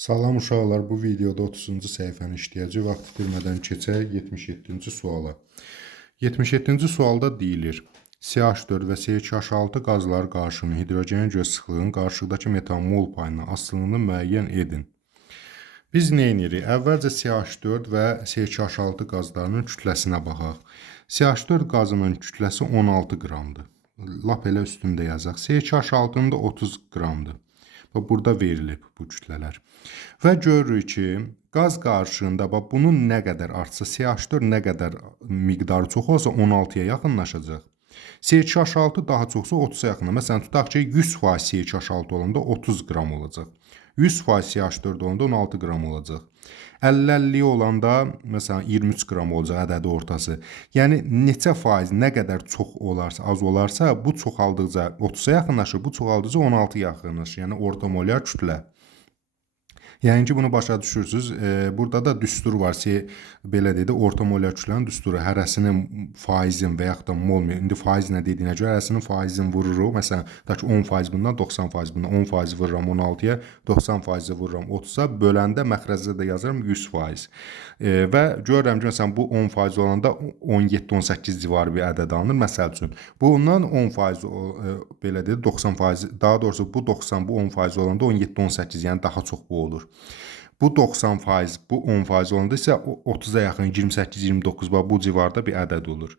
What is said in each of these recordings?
Salam uşaqlar, bu videoda 30-cu səhifəni işləyəcək. Vaxt itirmədən keçək 77-ci suala. 77-ci sualda deyilir: CH4 və CH6 qazları qarışımının hidrogenə görə sıxlığının qarşıdakı metan mol payına asılılığını müəyyən edin. Biz nə edirik? Əvvəlcə CH4 və CH6 qazlarının kütləsinə baxaq. CH4 qazının kütləsi 16 qramdır. Lap elə üstündə yazaq. CH6-nın da 30 qramdır. Burada verilib bu kütlələr. Və görürük ki, qaz qarışığında bunun nə qədər artsa, CH4 nə qədər miqdarı çox olsa 16-ya yaxınlaşacaq. CH6 daha çoxsa 30-a yaxınlaşacaq. Məsələn, tutaq ki, 100% CH6 olanda 30 qram olacaq. 100% CH4 olanda 16 qram olacaq. 50-50 olanda məsələn 23 qram olacaq ədədi ortası. Yəni neçə faiz, nə qədər çox olarsa, az olarsa, bu çoxaldıqca 30-a yaxınlaşır, bu çoxaldıqca 16-ya yaxınlaşır. Yəni orta molyar kütlə. Yəni ki, bunu başa düşürsünüz. Burada da düstur var ki, belə deyək də, orta molyar kütlənin düsturu. Hərəsinin faizin və yaxud da mol, indi faiz nə dediyinə görə hərəsinin faizini vururuq. Məsələn, tutaq ki, 10% bundan, 90% bundan, 10% vururam 16-ya, 90% vururam 30-a, böləndə məxrəcdə də yazıram 100%. Və görürəm ki, məsələn, bu 10% olanda 17-18 civarı bir ədəd alınır. Məsəl üçün, bundan 10% belə deyək, 90%, daha doğrusu bu 90, bu 10% olanda 17-18, yəni daha çox bu olur. Bu 90%, bu 10% olanda isə 30-a yaxın 28-29 bu civarda bir ədəd olur.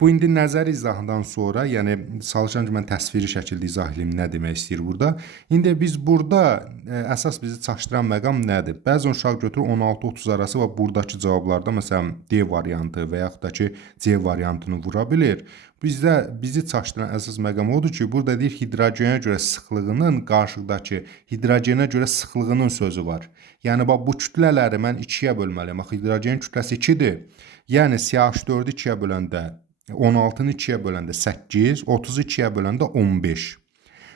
Bu indi nəzəri izahından sonra, yəni çalışan ki, mən təsviri şəkildə izah edeyim nə demək istəyir burada. İndi biz burada əsas bizi çaşdıran məqam nədir? Bəzən uşaq götürür 16-30 arası və buradakı cavablarda məsələn D variantı və yaxud da ki C variantını vura bilir. Bizi çaşdıran əsas məqam odur ki, burada deyir hidrogenə görə sıxlığının qarşıdakı hidrogenə görə sıxlığının sözü var. Yəni bu kütlələri mən 2-yə bölməliyəm. Bax, hidrogenin kütləsi 2-dir. Yəni CH4-ü 2-yə böləndə 16-nı 2-yə böləndə 8, 30-u 2-yə böləndə 15.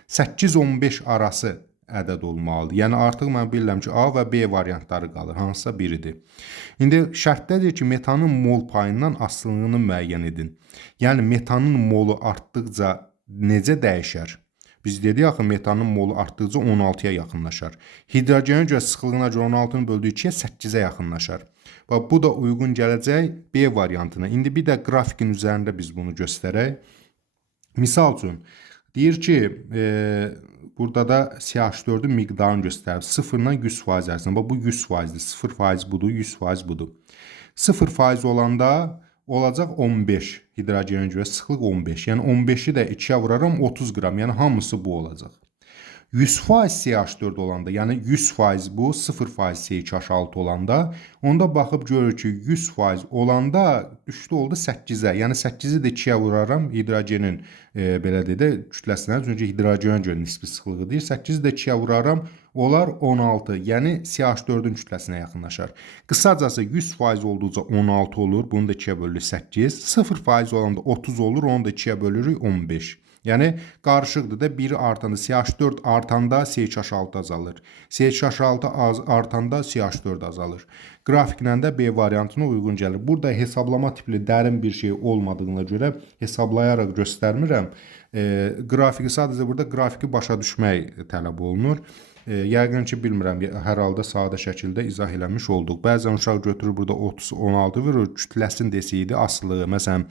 8-15 arası ədəd olmalıdır. Yəni artıq mən bilirəm ki, A və B variantları qalır. Hansısa biridir. İndi şərtdədir ki, metanın mol payından asılılığını müəyyən edin. Yəni metanın molu artdıqca necə dəyişər? Biz dedik axı metanın molu artdıqca 16-ya yaxınlaşar. Hidrogenə görə sıxlığına görə 16-nı böldüyü 2-yə 8-ə yaxınlaşar. Bax, bu da uyğun gələcək B variantına. İndi bir də qrafikin üzərində biz bunu göstərək. Misal üçün, deyir ki, burada da CH4-ün miqdarını göstərib. 0-dan 100% arasında. Bax, bu 100%dir. 0% budur, 100% budur. 0% olanda olacaq 15. Hidrogenə görə sıxlıq 15. Yəni 15-i də 2-yə vuraram 30 qram. Yəni hamısı bu olacaq. 100% CH4 olanda, yəni 100% bu, 0% CH6 olanda, onda baxıb görür ki, 100% olanda düşdü oldu 8-ə. Yəni 8-i də 2-yə vuraram hidrogenin belə deyək də kütləsinə, çünki hidrogenə görə nisbi sıxlığı deyir. 8-i də 2-yə vuraram, olar 16. Yəni CH4-ün kütləsinə yaxınlaşar. Qısacası 100% olduqca 16 olur, bunu da 2-yə bölürük 8. 0% olanda 30 olur, onu da 2-yə bölürük 15. Yəni qarışıqdır da, biri artanda CH4 artanda CH6 azalır. CH6 artanda CH4 azalır. Qrafiklə də B variantına uyğun gəlir. Burada hesablama tipli dərin bir şey olmadığına görə hesablayaraq göstərmirəm. Qrafiki sadəcə burada qrafiki başa düşmək tələb olunur. Yəqin ki, bilmirəm, hər halda sadə şəkildə izah eləmiş olduq. Bəzən uşaq götürür burada 30-16 verir, kütləsini desəydi asılığı. Məsələn,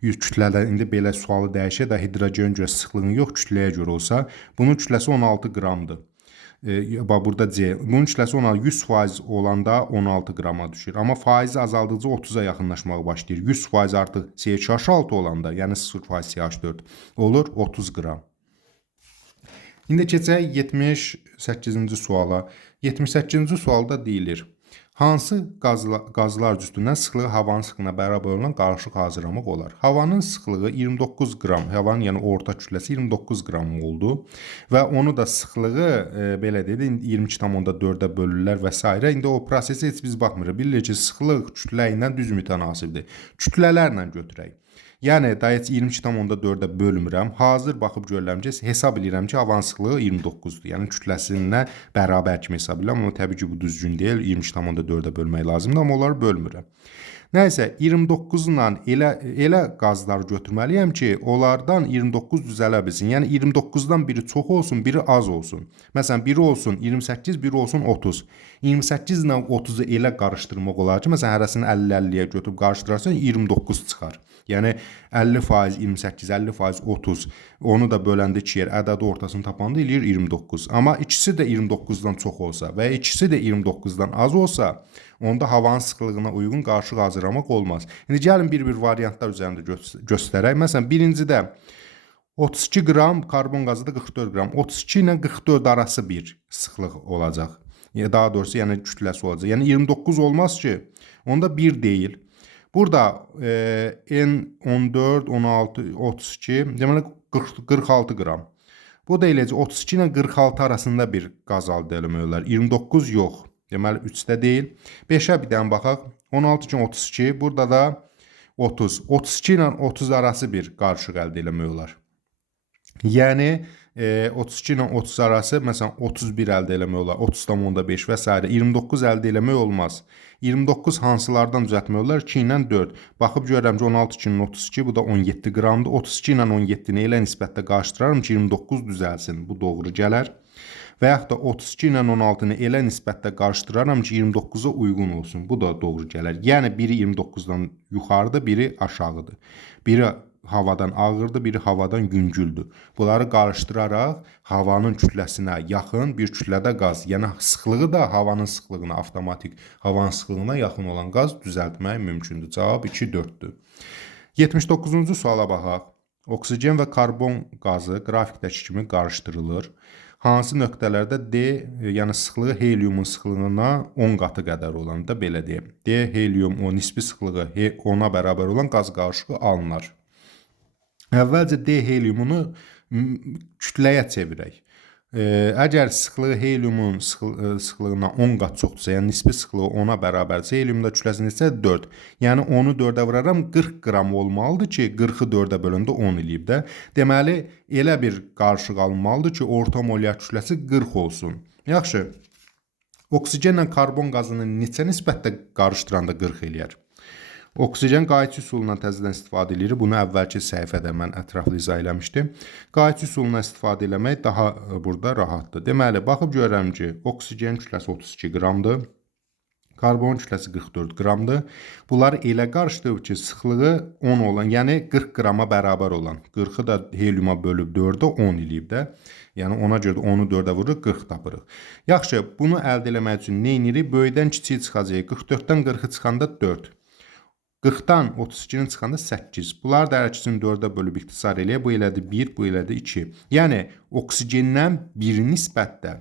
kütlələr indi belə sualı dəyişir də hidrogen görə sıxlığın yox, kütləyə görə olsa, bunun kütləsi 16 qramdır. Bax, burada C. Bunun kütləsi 100% olanda 16 qrama düşür. Amma faizi azaldıqca 30-a yaxınlaşmağa başlayır. 100% artıq CH6 olanda, yəni 0% CH4 olur 30 qram. İndi keçək 78-ci suala. 78-ci sualda deyilir: hansı qazlar cüstündən sıxlığı havanın sıxlığına bərabər olan qarışıq hazırlamaq olar? Havanın sıxlığı 29 qram, havanın yəni orta kütləsi 29 qram oldu və onu da sıxlığı belə deyək 22,4-ə bölürlər və s. İndi o prosesi heç biz baxmırıq. Bilirik ki, sıxlıq kütlə ilə düz mütənasibdir. Kütlələrlə götürək. Yəni daha heç 22,4-ə bölmürəm. Hazır baxıb görürəm ki, hesab edirəm ki, avanslığı 29-dur. Yəni kütləsinə bərabər kimi hesab edirəm. Amma təbii ki, bu düzgün deyil. 22,4-ə bölmək lazımdır, amma onları bölmürəm. Nəysə 29 ilə elə qazları götürməliyəm ki, onlardan 29 düzələ bilsin. Yəni 29-dan biri çox olsun, biri az olsun. Məsələn, biri olsun 28, biri olsun 30. 28 ilə 30-u elə qarışdırmaq olar ki, məsələn, hərəsini 50-50-yə götürüb qarışdırarsan 29 çıxar. Yəni 50% 28, 50% 30. Onu da böləndə 2 yer, ədədi ortasını tapanda eləyir 29. Amma ikisi də 29-dan çox olsa və ikisi də 29-dan az olsa, onda havanın sıxlığına uyğun qarışıq hazırlamaq olmaz. İndi gəlin bir variantlar üzərində göstərək. Məsələn, birincidə 32 qram, karbon qazı da 44 qram. 32 ilə 44 arası bir sıxlıq olacaq. Daha doğrusu, yəni kütləsi olacaq. Yəni 29 olmaz ki, onda 1 deyil. Burada N14, 16, 32, deməli 46 qram. Bu da eləcə 32 ilə 46 arasında bir qaz əldə etmək olar. 29 yox. Deməli 3-də deyil. 5-ə bir dənə baxaq. 16 üçün 32, burada da 30. 32 ilə 30 arası bir qarışıq əldə etmək olar. Yəni 32 ilə 30 arası, məsələn 31 əldə etmək olar, 30,5 və s. 29 əldə etmək olmaz. 29 hansılardan düzəltmək olar? 2 ilə 4. Baxıb görürəm ki, 16 2-nin 32, bu da 17 qramdır. 32 ilə 17-ni elə nisbətdə qarışdırarım ki, 29 düzəlsin. Bu doğru gələr. Və yaxud da 32 ilə 16-nı elə nisbətdə qarışdıraram ki, 29-a uyğun olsun. Bu da doğru gələr. Yəni biri 29-dan yuxarıdır, biri aşağıdır. Biri havadan ağırdır, biri havadan yüngüldür. Bunları qarışdıraraq havanın kütləsinə yaxın bir kütlədə qaz, yəni sıxlığı da havanın sıxlığına, avtomatik havanın sıxlığına yaxın olan qaz düzəltmək mümkündür. Cavab 2-4-dür. 79-cu suala baxaq. Oksigen və karbon qazı qrafikdəki kimi qarışdırılır. Hansı nöqtələrdə D, yəni sıxlığı helyumun sıxlığına 10 qatı qədər olanda belə deyim. D, helyum, o nisbi sıxlığı 10-a bərabər olan qaz qarışığı alınır. Əvvəlcə D helyumunu kütləyə çevirək. Əgər sıxlığı helyumun sıxlığına 10 qat çoxdursa, yəni nisbi sıxlığı 10-a bərabərsə, helyumun da kütləsi neçə? 4. Yəni 10-u 4-ə vuraram, 40 qram olmalıdır ki, 40-ı 4-ə böləndə 10 eləyib də. Deməli, elə bir qarışıq alınmalıdır ki, orta molyar kütləsi 40 olsun. Yaxşı, oksigenlə karbon qazını neçə nisbətdə qarışdıranda 40 eləyər? Oksigen qayçı üsulundan təzədən istifadə edilir. Bunu əvvəlki səhifədə mən ətraflı izah eləmişdim. Qayçı üsulundan istifadə eləmək daha burada rahatdır. Deməli, baxıb görürəm ki, oksigen kütləsi 32 qramdır. Karbon kütləsi 44 qramdır. Bunları elə qarışdırıb ki, sıxlığı 10 olan, yəni 40 qrama bərabər olan. 40-ı da helyuma bölüb 4-ə 10 eləyib də. Yəni ona görə də 10-u 4-ə vururuq, 40 tapırıq. Yaxşı, bunu əldə eləmək üçün nə edirik? Böyükdən kiçiyi çıxacaq. 44-dən 40-ı çıxanda 4. 40-dan 32-nin çıxanda 8. Bunlar da hər ikisini 4-ə bölüb ixtisar eləyək. Bu elədi 1, bu elədi 2. Yəni, oksigendən 1 nisbətdə,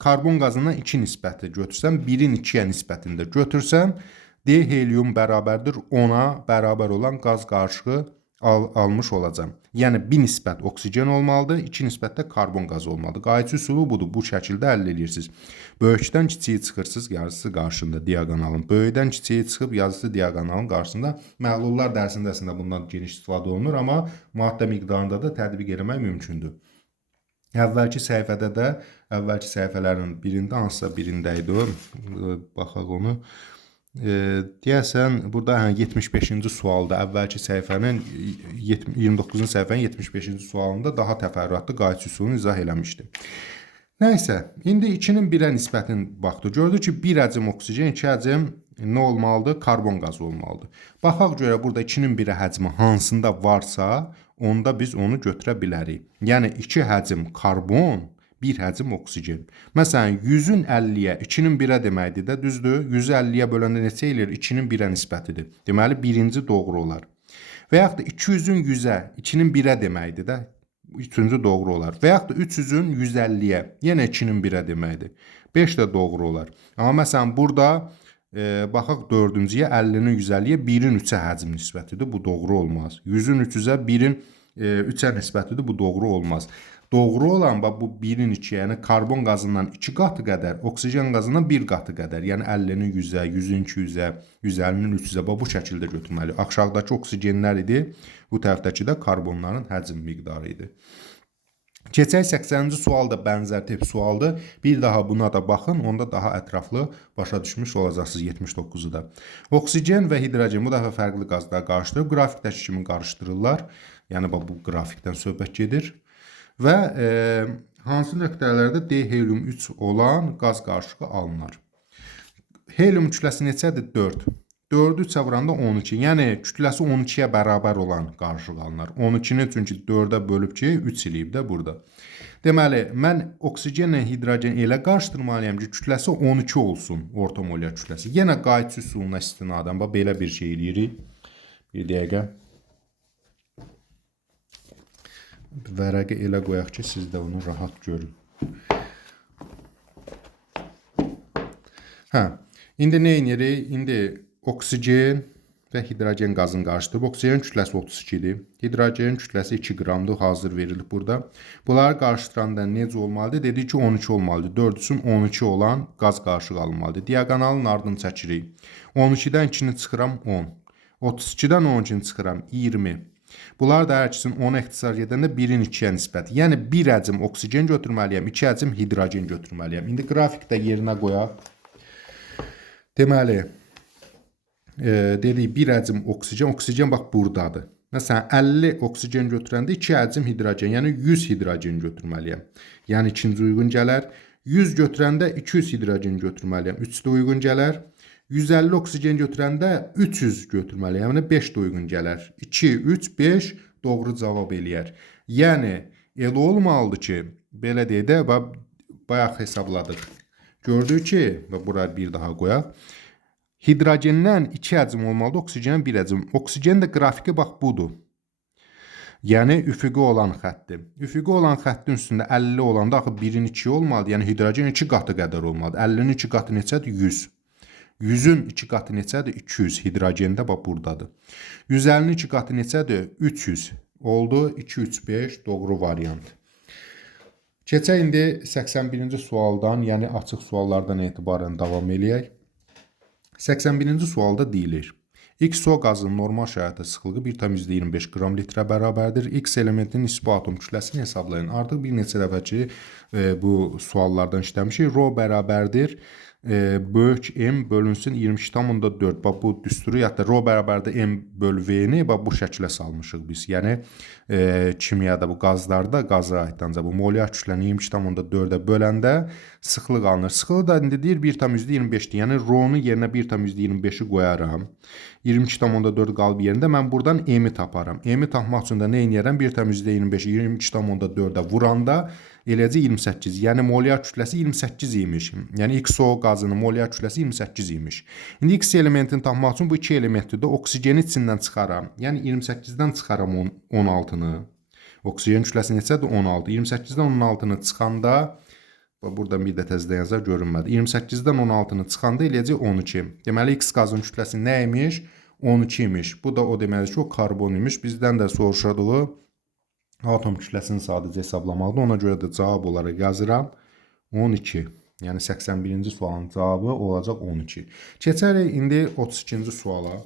karbon qazından 2 nisbəti götürsəm, 1-in 2-yə nisbətində götürsəm, D helyum bərabərdir 10-a bərabər olan qaz qarışığı almış olacam. Yəni, bir nisbət oksigen olmalıdır, 2 nisbətdə karbon qazı olmalıdır. Qayçı üsulu budur, bu şəkildə əldə edirsiniz. Böyükdən kiçiyi çıxırsınız, yazısı qarşısında diaqonalın. Böyükdən kiçiyi çıxıb, yazısı diaqonalın qarşısında. Məhlullar dərsində əslində bundan geniş istifadə olunur, amma maddə miqdarında da tətbiq etmək mümkündür. Əvvəlki səhifədə də, əvvəlki səhifələrin birində, hansısa birində idi o, baxaq onu. Deyəsən, burada 75-ci sualda, əvvəlki səhifənin 29-cu səhifənin 75-ci sualında daha təfərrüatlı qayçı üsulunu izah eləmişdi. Nəysə, indi 2-nin 1-ə nisbətini baxdı. Gördü ki, 1 həcm oksigen, 2 həcm nə olmalıdır? Karbon qazı olmalıdır. Baxaq görə burada 2-nin 1-ə həcmi hansında varsa, onda biz onu götürə bilərik. Yəni 2 həcm karbon, 1 həcm oksigen. Məsələn, 100-ün 50-yə 2-nin 1-ə deməkdir də, düzdür? 100-ü 50-yə böləndə neçə eləyir? 2-nin 1-ə nisbətidir. Deməli, birinci doğru olar. Və yaxud da 200-ün 100-ə 2-nin 1-ə deməkdir də, üçüncü doğru olar. Və yaxud da 300-ün 150-yə yenə 2-nin 1-ə deməkdir. 5 də doğru olar. Amma məsələn, burada baxaq 4-cüyə 50-nin 150-yə 1-in 3-ə həcm nisbətidir. Bu doğru olmaz. 100-ün 300-ə 1-in 3-ə nisbətidir. Bu doğru olmaz. Doğru olan bu 1-in 2, yəni karbon qazından 2 qatı qədər, oksigen qazından 1 qatı qədər. Yəni 50-nin 100-ə, 100-ün 200-ə, 150-nin 300-ə bu şəkildə götürməliyik. Aşağıdakı oksigenlər idi, bu tərəfdəki də karbonların həcm miqdarı idi. Keçək 80-ci sual da bənzər tip sualdır. Bir daha buna da baxın, onda daha ətraflı başa düşmüş olacaqsınız 79-u da. Oksigen və hidrogen bu dəfə fərqli qazlar qarışdırıb, qrafikdəki kimi qarışdırırlar. Yəni bu qrafikdən söhbət gedir. Və hansı nöqtələrdə D helium 3 olan qaz qarışığı alınır? Helium kütləsi neçədir? 4. 4-ü 3-ə vuranda 12. Yəni kütləsi 12-yə bərabər olan qarışıq alınır. 12-ni çünki 4-ə bölüb ki, 3 eləyib də burada. Deməli, mən oksigenlə hidrogen elə qarışdırmalıyam ki, kütləsi 12 olsun, orta molyar kütləsi. Yenə qayçı üsuluna istinadən belə bir şey eləyirik. Bir dəqiqə. Vərəqi elə qoyaq ki, siz də onu rahat görün. İndi nə edirik? İndi oksigen və hidrogen qazını qarışdırıb. Oksigen kütləsi 32-dir. Hidrogenin kütləsi 2 qramdır, hazır verilib burada. Bunları qarışdıranda necə olmalıdır? Dedik ki, 12 olmalıdır. 4 üçün 12 olan qaz qarışığı alınmalıdır. Diaqonalın ardını çəkirik. 12-dən 2-ni çıxıram 10. 32-dən 12-ni çıxıram 20. Bunlar da hər ikisinin 10 ixtisar gedəndə 1-in 2-yə nisbəti. Yəni 1 həcm oksigen götürməliyəm, 2 həcm hidrogen götürməliyəm. İndi qrafikdə yerinə qoyaq. Deməli, dedik 1 həcm oksigen. Oksigen bax buradadır. Məsələn, 50 oksigen götürəndə 2 həcm hidrogen, yəni 100 hidrogen götürməliyəm. Yəni ikinci uyğun gələr. 100 götürəndə 200 hidrogen götürməliyəm. 3 də uyğun gələr. 150 oksigen götürəndə 300 götürməliyəm. Yəni 5 də uyğun gələr. 2, 3, 5 doğru cavab eləyər. Yəni elə olmalıdır ki, belə deyək də, bayaq hesabladıq. Gördük ki, və buraya bir daha qoyaq. Hidrogendən 2 həcm olmalıdır, oksigendən 1 həcm. Oksigen də qrafiki bax budur. Yəni üfüqi olan xəttdir. Üfüqi olan xəttin üstündə 50 olanda axı 1-in 2 olmalıdır. Yəni hidrogen 2 qatı qədər olmalıdır. 50-nin 2 qatı neçədir? 100. 100-ün 2 qatı neçədir? 200. Hidrogen də bax buradadır. 150-nin 2 qatı neçədir? 300. Oldu 2, 3, 5 doğru variant. Keçək indi 81-ci sualdan, yəni açıq suallardan etibarən davam eləyək. 81-ci sualda deyilir. XO qazının normal şəraitdə sıxlığı 1,25 qram litrə bərabərdir. X elementinin nisbi atom kütləsini hesablayın. Artıq bir neçə dəfə ki, bu suallardan işləmişik. Rho bərabərdir. Böyük M bölünsün 22,4. Bu düsturu, hətta rho bərabərdir M böl V-ni bu şəkilə salmışıq biz. Yəni, kimyada bu qazlarda, qaza aidləncə bu molyar kütləni 22,4-ə böləndə sıxlıq alınır. Sıxlıq da indi deyir 1,25-dir. Yəni, rho-nu yerinə 1,25-i qoyaram. 22,4 qalb yerində mən buradan M-i taparam. M-i tapmaq üçün də nə edirəm? 1,25-i 22,4-ə vuranda eləcə 28. Yəni molyar kütləsi 28 imiş. Yəni XO qazının molyar kütləsi 28 imiş. İndi X elementini tapmaq üçün bu iki elementi də oksigeni içindən çıxaram. Yəni 28-dən çıxaram 16-nı. Oksigen kütləsi neçədir? 16. 28-dən 16-nı çıxanda buradan bir də təzədən yazar, görünmədi. 28-dən 16-nı çıxanda eləyəcək 12. Deməli X qazının kütləsi nə imiş? 12 imiş. Bu da o deməli ki, o karbon imiş. Bizdən də soruşadığı atom kütləsini sadəcə hesablamalıdır. Ona görə də cavab olaraq yazıram 12. Yəni 81-ci sualın cavabı olacaq 12. Keçərik indi 32-ci suala.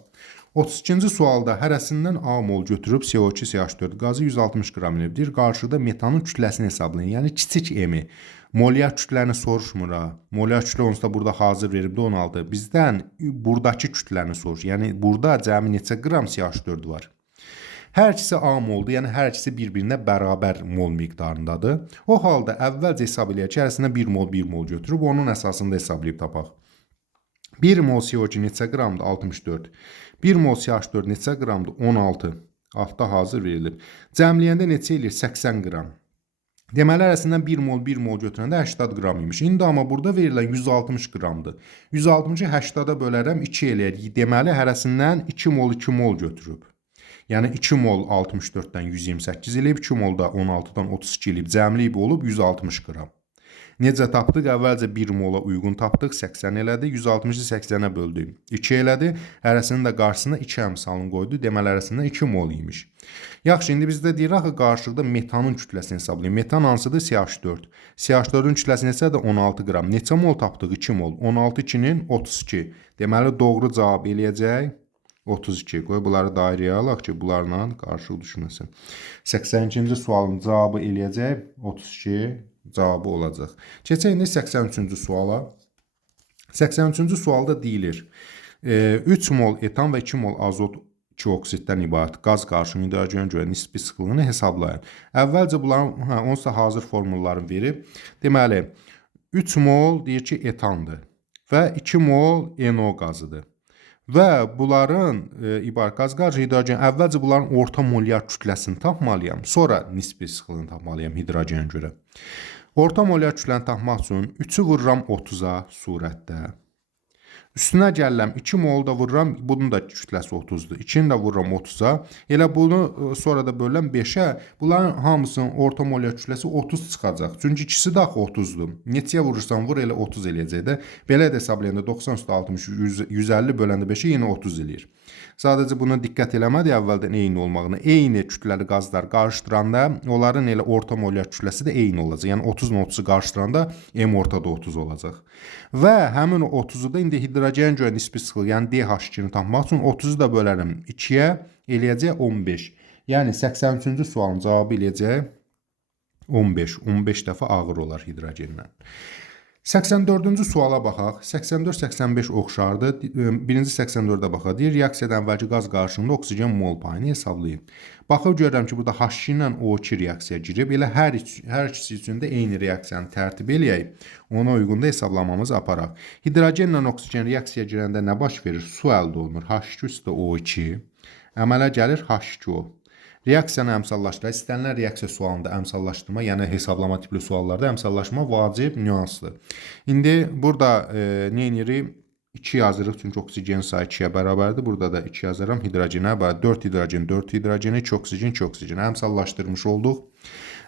32-ci sualda hərəsindən A mol götürüb CO2, CH4 qazı 160 qram eləyir. Qarşıda metanın kütləsini hesablayın. Yəni kiçik M-i. Molyar kütləni soruşmur ha. Molyar kütlə onsuz da burada hazır veribdi 16. Bizdən buradakı kütləni soruş. Yəni burada cəmi neçə qram CH4 var? Hər ikisi A moldur, yəni hər ikisi bir-birinə bərabər mol miqdarındadır. O halda əvvəlcə hesab eləyək ki, hərəsindən 1 mol götürüb, onun əsasında hesablayıb tapaq. 1 mol CO2 neçə qramdır? 64. 1 mol CH4 neçə qramdır? 16. Altda hazır verilir. Cəmləyəndə neçə eləyir? 80 qram. Deməli, hərəsindən 1 mol götürəndə 80 qram imiş. İndi amma burada verilən 160 qramdır. 160-ı 80-a bölərəm, 2 eləyər. Deməli, hərəsindən 2 mol götürüb. Yəni 2 mol 64-dən 128 eləyib, 2 mol da 16-dan 32 eləyib, cəmliyib olub 160 qram. Necə tapdıq? Əvvəlcə 1 mola uyğun tapdıq, 80 elədi. 160-ı 80-ə böldük, 2 elədi. Hərəsinin də qarşısına 2 əmsalını qoydu. Deməli, hərəsindən 2 mol imiş. Yaxşı, indi bizdə deyir, axı qarşılıqda metanın kütləsini hesablayın. Metan hansıdır? CH4. CH4-ün kütləsi neçədir? 16 qram. Neçə mol tapdıq? 2 mol. 16 2-nin 32. Deməli, doğru cavab eləyəcək 32. Qoy bunları dairəyə alaq ki, bunlarla qarşılıq düşməsin. 82-ci sualın cavabı eləyəcək 32 cavabı olacaq. Keçək indi 83-cü suala. 83-cü sualda deyilir, 3 mol etan və 2 mol azot 2 oksiddən ibarət qaz qarışımı hidrogena görə nisbi sıxlığını hesablayın. Əvvəlcə bunların onsuz da hazır formullarını verib. Deməli, 3 mol deyir ki, etandır və 2 mol NO qazıdır. Və bunların ibarət qaz qarışımı hidrogen, əvvəlcə bunların orta molyar kütləsini tapmalıyam, sonra nisbi sıxlığını tapmalıyam hidrogena görə. Orta molyar kütləni tapmaq üçün 3-ü vururam 30-a surətdə. Üstünə gəlirəm 2 mol da vururam, bunun da kütləsi 30-dur. 2-ni də vururam 30-a. Elə bunu sonra da bölürəm 5-ə. Bunların hamısının orta molyar kütləsi 30 çıxacaq. Çünki ikisi də axı 30-dur. Neçəyə vurursan vur, elə 30 eləyəcək də. Belə də hesablayanda 90 üstə 60, 150 böləndə 5-ə yenə 30 eləyir. Sadəcə buna diqqət eləmədi əvvəldən eyni olmağına. Eyni kütləli qazlar qarışdıranda onların elə orta molyar kütləsi də eyni olacaq. Yəni 30 ilə 30-u qarışdıranda M ortada 30 olacaq. Və həmin 30-u da indi hidrogen görə nisbi sıxlıq, yəni DH2-ni tapmaq üçün 30-u da bölərəm 2-yə, eləyəcək 15. Yəni 83-cü sualın cavabı eləyəcək 15. 15 dəfə ağır olar hidrogenlə. 84-cü suala baxaq. 84-85 oxşardır. Birinci 84-də baxaq. Deyir, reaksiyadan əvvəlki qaz qarışımında oksigen mol payını hesablayın. Baxıb görürəm ki, burada H2 ilə O2 reaksiya girib. Elə hər ikisi üçün də eyni reaksiyanı tərtib eləyək. Ona uyğun da hesablamamızı aparaq. Hidrogenlə oksigen reaksiyaya girəndə nə baş verir? Su əldə olunur. H2 üstə O2. Əmələ gəlir H2O. Reaksiyanı əmsallaşdırma, istənilən reaksiya sualında əmsallaşdırma, yəni hesablama tipli suallarda əmsallaşma vacib nüansdır. İndi burada nə edirik? 2 yazırıq, çünki oksigen sayı 2-yə bərabərdir. Burada da 2 yazıram, hidrogenə bərabər 4 hidrogen, 4 hidrogen, 2 oksigen, 2 oksigen əmsallaşdırmış olduq.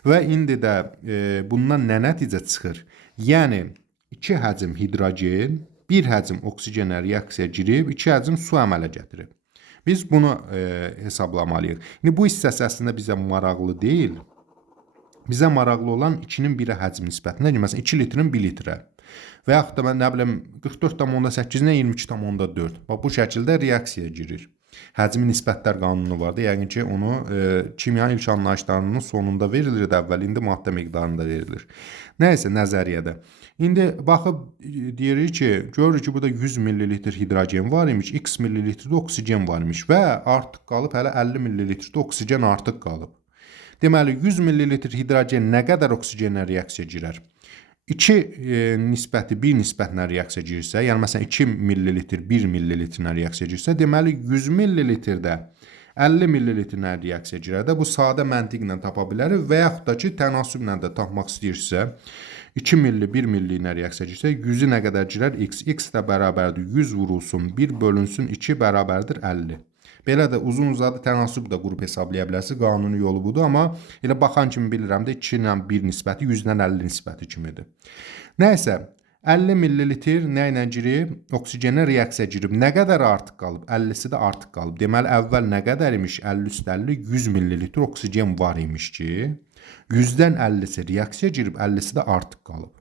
Və indi də bundan nə nəticə çıxır? Yəni 2 həcm hidrogen, 1 həcm oksigenə reaksiya girib, 2 həcm su əmələ gətirib. Biz bunu hesablamalıyıq. İndi bu hissəsi əslində bizə maraqlı deyil. Bizə maraqlı olan 2-nin 1-ə həcm nisbətinə, məsələn 2 litrin 1 litrə. Və yaxud da mən nə bilim 44,8-nə 22,4. Bax bu şəkildə reaksiyaya girir. Həcmi nisbətlər qanunu vardı. Yəqin ki, onu kimyanın ilk anlayışlarının sonunda verilir də əvvəl, indi maddə miqdarında verilir. Nəysə, nəzəriyyədə. İndi baxıb deyirik ki, görürük ki, burada 100 ml hidrogen var imiş, x millilitrdə oksigen var imiş və artıq qalıb hələ 50 ml oksigen artıq qalıb. Deməli, 100 ml hidrogen nə qədər oksigenlə reaksiya girər? 2 nisbəti 1 nisbətinə reaksiya girirsə, yəni məsələn 2 ml 1 ml-nə reaksiya girirsə, deməli 100 ml-də 50 ml-nə reaksiya girər də bu sadə məntiqlə tapa bilərik və yaxud da ki, tənasüblə də tapmaq istəyirsə, 2 milli 1 milli-nə reaksiya girsə, 100-ü nə qədər girər? X. X də bərabərdir 100 vurulsun 1 bölünsün 2 bərabərdir 50. Belə də uzun uzadı tənasüb də qrup hesablaya bilərsiniz. Qanuni yolu budur, amma elə baxan kimi bilirəm də 2 ilə 1 nisbəti 100-dən 50 nisbəti kimidir. Nəysə, 50 millilitr nə ilə girib? Oksigenə reaksiya girib. Nə qədər artıq qalıb? 50-si də artıq qalıb. Deməli, əvvəl nə qədər imiş? 50 üstə 50, 100 millilitr oksigen var imiş ki, 100-dən 50-si reaksiya girib, 50-si də artıq qalıb.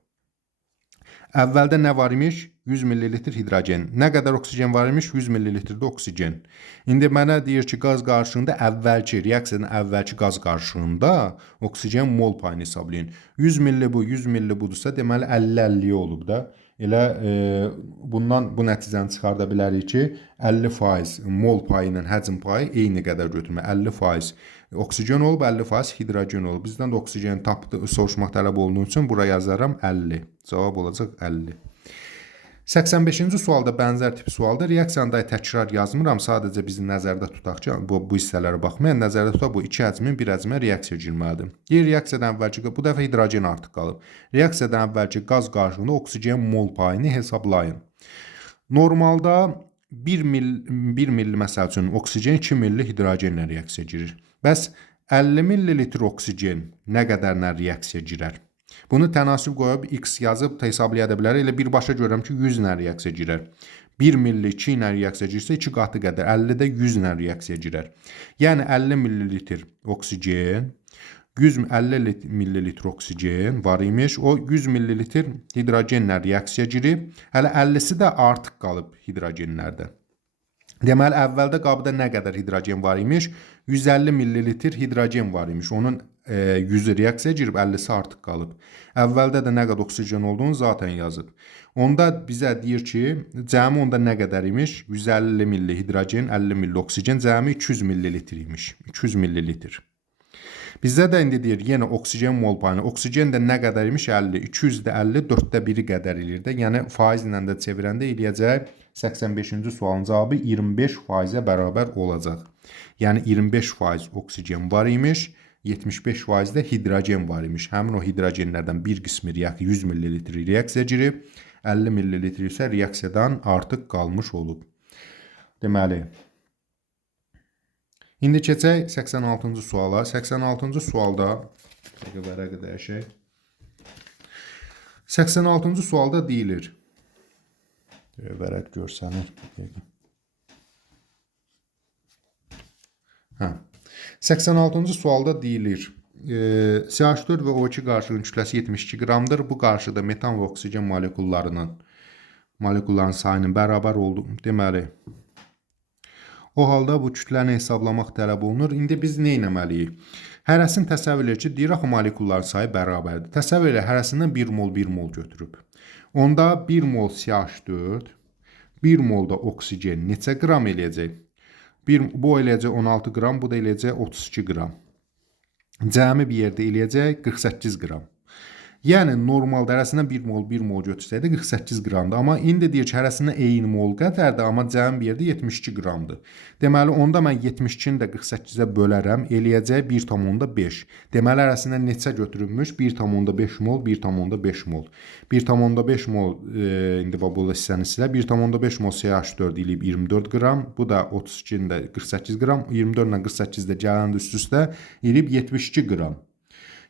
Əvvəldə nə var imiş? 100 ml hidrogen. Nə qədər oksigen var imiş? 100 ml-də oksigen. İndi mənə deyir ki, qaz qarışığında əvvəlki, reaksiyanın əvvəlki qaz qarışığında oksigen mol payını hesablayın. 100 ml bu, 100 ml budursa, deməli 50-50 olub da. Elə bundan bu nəticəni çıxarda bilərik ki, 50% mol payı ilə həcm payı eyni qədər götürmə. 50% oksigen olub, 50% hidrogen olub. Bizdən də oksigen soruşmaq tələb olduğu üçün bura yazaram 50. Cavab olacaq 50. 85-ci sualda bənzər tip sualda reaksiyanı təkrar yazmıram. Sadəcə bizi nəzərdə tutaq ki, bu hissələrə baxmayın. Nəzərdə tutaq bu 2 həcmin 1 həcmə reaksiya girməlidir. Deyir, reaksiyadan əvvəlki, bu dəfə hidrogen artıq qalıb. Reaksiyadan əvvəlki qaz qarışığında oksigen mol payını hesablayın. Normalda 1 milli məsəl üçün oksigen 2 milli hidrogenlə reaksiya girir. Bəs 50 ml oksigen nə qədərlə reaksiya girər? Bunu tənasib qoyub x yazıb hesablaya bilərik. Elə birbaşa görürəm ki, 100 ilə reaksiya girər. 1 milli 2 ilə reaksiya girsə 2 qatı qədər 50 də 100 ilə reaksiya girər. Yəni 50 millilitr oksigen, 150 millilitr oksigen var imiş. O 100 millilitr hidrogenlə reaksiya girib. Hələ 50-si də artıq qalıb hidrogenlərdə. Deməli, əvvəldə qabda nə qədər hidrogen var imiş? 150 millilitr hidrogen var imiş. Onun 100-ü reaksiya girib, 50-si artıq qalıb. Əvvəldə də nə qədər oksigen olduğunu zaten yazıb. Onda bizə deyir ki, cəmi onda nə qədər imiş? 150 milli hidrogen, 50 milli oksigen, cəmi 200 millilitr imiş. 200 millilitr. Bizdə də indi deyir, yenə oksigen mol payını. Oksigen də nə qədər imiş? 50. 200 də 50, 4də 1-i qədər eləyir də. Yəni faizlə də çevirəndə eləyəcək 85-ci sualın cavabı 25%-ə bərabər olacaq. Yəni 25% oksigen var imiş, 75% də hidrogen var imiş. Həmin o hidrogenlərdən bir qismi 100 ml reaksiya girib, 50 ml isə reaksiyadan artıq qalmış olub. Deməli, indi keçək 86-cı suala. 86-cı sualda vərəqə dəyişək. 86-cı sualda deyilir. Vərəq görsənir. 86-cı sualda deyilir. CH4 və O2 qarşılığının kütləsi 72 qramdır. Bu qarşıda metan və oksigen molekullarının sayının bərabər olduğu. Deməli, o halda bu kütləni hesablamaq tələb olunur. İndi biz nə etməliyik? Hərəsini təsəvvür edir ki, deyir axı molekulların sayı bərabərdir. Təsəvvür elə, hərəsindən 1 mol götürüb. Onda 1 mol CH4, 1 mol da oksigen neçə qram eləyəcək? Bu eləyəcək 16 qram, bu da eləyəcək 32 qram. Cəmi bir yerdə eləyəcək 48 qram. Yəni normalda hərəsindən 1 mol götürsəydi 48 qramdır. Amma indi deyir ki, hərəsindən eyni mol qədərdir, amma cəmi bir yerdə 72 qramdır. Deməli, onda mən 72-ni də 48-ə bölərəm, eləyəcək 1,5. Deməli, hərəsindən neçə götürülmüş? 1,5 mol, 1,5 mol. 1,5 mol, indi bu hissəni silə, 1,5 mol CH4 eləyib 24 qram, bu da 32-ni də 48 qram, 24 ilə 48 də gələndə üst-üstə eləyib 72 qram.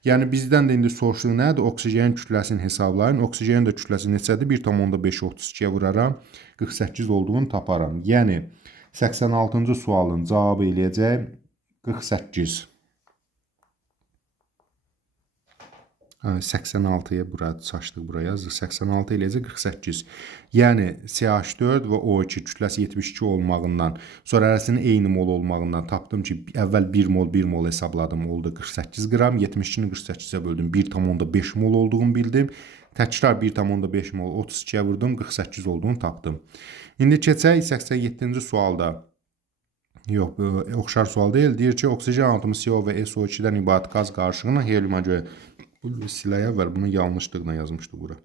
Yəni bizdən də indi soruşduğu nədir? Oksigenin kütləsini hesablayın. Oksigenin də kütləsi neçədir? 1,5-i 32-yə vuraram, 48 olduğunu taparam. Yəni 86-cı sualın cavabı eləyəcək 48. 86-ya çaşdıq buraya yazıq. 86 eləyəcək 48. Yəni CH4 və O2 kütləsi 72 olmağından, sonra hərəsinin eyni mol olmağından tapdım ki, əvvəl 1 mol hesabladım, oldu 48 qram. 72-ni 48-ə böldüm, 1,5 mol olduğunu bildim. Təkrar 1,5 mol 32-yə vurdum, 48 olduğunu tapdım. İndi keçək 87-ci sualda. Yox, oxşar sual deyil. Deyir ki, oksigen atomu CO və SO2-dən ibarət qaz qarışığına heliuma görə siləyə var. Bunu yanlışlıqla yazmışdı bura.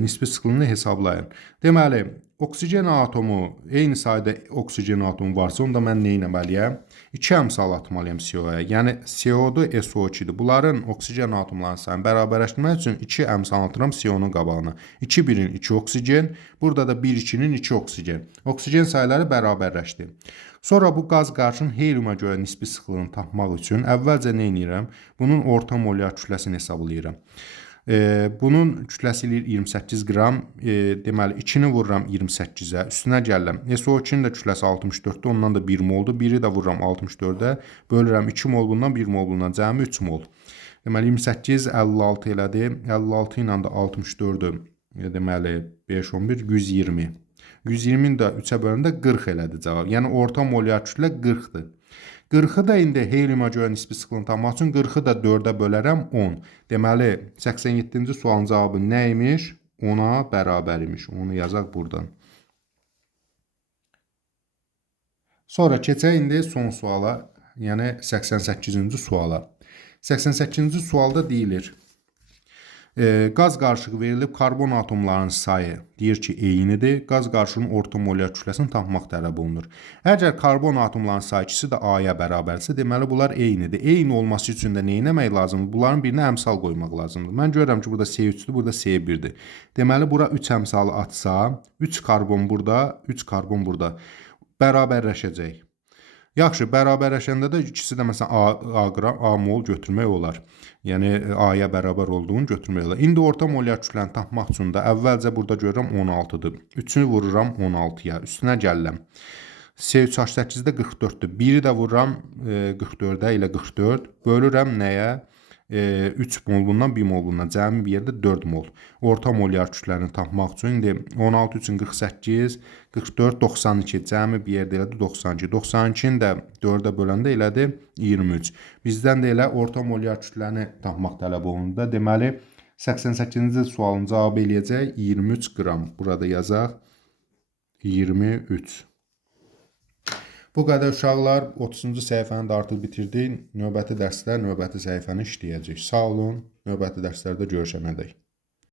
Nisbi sıxlığını hesablayın. Deməli, oksigen atomu, eyni sayda oksigen atomu varsa, onda mən nə etməliyəm? 2 əmsal atmalıyam CO-ya. Yəni, CO-dur, SO2-dir. Bunların oksigen atomlarının sayını bərabərləşdirmək üçün 2 əmsal atıram CO-nun qabağına. 2 1-in 2 oksigen, burada da 1 2-nin 2 oksigen. Oksigen sayıları bərabərləşdi. Sonra bu qaz qarışığının heliuma görə nisbi sıxlığını tapmaq üçün əvvəlcə nə edirəm? Bunun orta molyar kütləsini hesablayıram. Bunun kütləsi eləyir 28 qram. Deməli, 2-ni vururam 28-ə. Üstünə gəlirəm. SO2-nin də kütləsi 64-də, ondan da 1 moldur. 1-i də vururam 64-ə. Bölürəm 2 mol bundan, 1 mol bundan. Cəmi 3 mol. Deməli, 28, 56 elədi. 56 ilə də 64-ü, deməli, 5, 11, 120. 120-ni də 3-ə böləndə 40 elədi cavab. Yəni, orta molyar kütlə 40-dır. 40-ı da indi heliuma görə nisbi sıxlığını tapmaq üçün 40-ı da 4-ə bölərəm 10. Deməli, 87-ci sualın cavabı nə imiş? 10-a bərabər imiş. Onu yazaq buradan. Sonra keçək indi son suala, yəni 88-ci suala. 88-ci sualda deyilir. Qaz qarışığı verilib, karbon atomlarının sayı deyir ki, eynidir. Qaz qarışığının orta molyar kütləsini tapmaq tələb olunur. Əgər karbon atomlarının sayı ikisi də A-ya bərabərsə, deməli bunlar eynidir. Eyni olması üçün də nə etmək lazımdır? Bunların birinə əmsal qoymaq lazımdır. Mən görürəm ki, burada C3-dür, burada C1-dir. Deməli, bura 3 əmsalı atsa, 3 karbon burada, 3 karbon burada bərabərləşəcək. Yaxşı, bərabərləşəndə də ikisi də məsələn A qram A mol götürmək olar. Yəni A-ya bərabər olduğunu götürmək olar. İndi orta molyar kütləni tapmaq üçün də əvvəlcə burada görürəm 16-dır. 3-ünü vururam 16-ya. Üstünə gəlirəm. C3H8-də 44-dür. 1-i də vururam 44-ə ilə 44. Bölürəm nəyə? 3 mol bundan 1 mol bundan. Cəmi bir yerdə 4 mol. Orta molyar kütləni tapmaq üçün indi 16 üçün 48, 44, 92. Cəmi bir yerdə elədi 92. 92-ni də 4-ə böləndə elədi 23. Bizdən də elə orta molyar kütləni tapmaq tələb olundu. Deməli 88-ci sualın cavabı eləyəcək 23 qram. Burada yazaq 23. Bu qədər uşaqlar 30-cu səhifəni də artıq bitirdik. Növbəti dərsdə növbəti səhifəni işləyəcəyik. Sağ olun. Növbəti dərslərdə görüşənədək.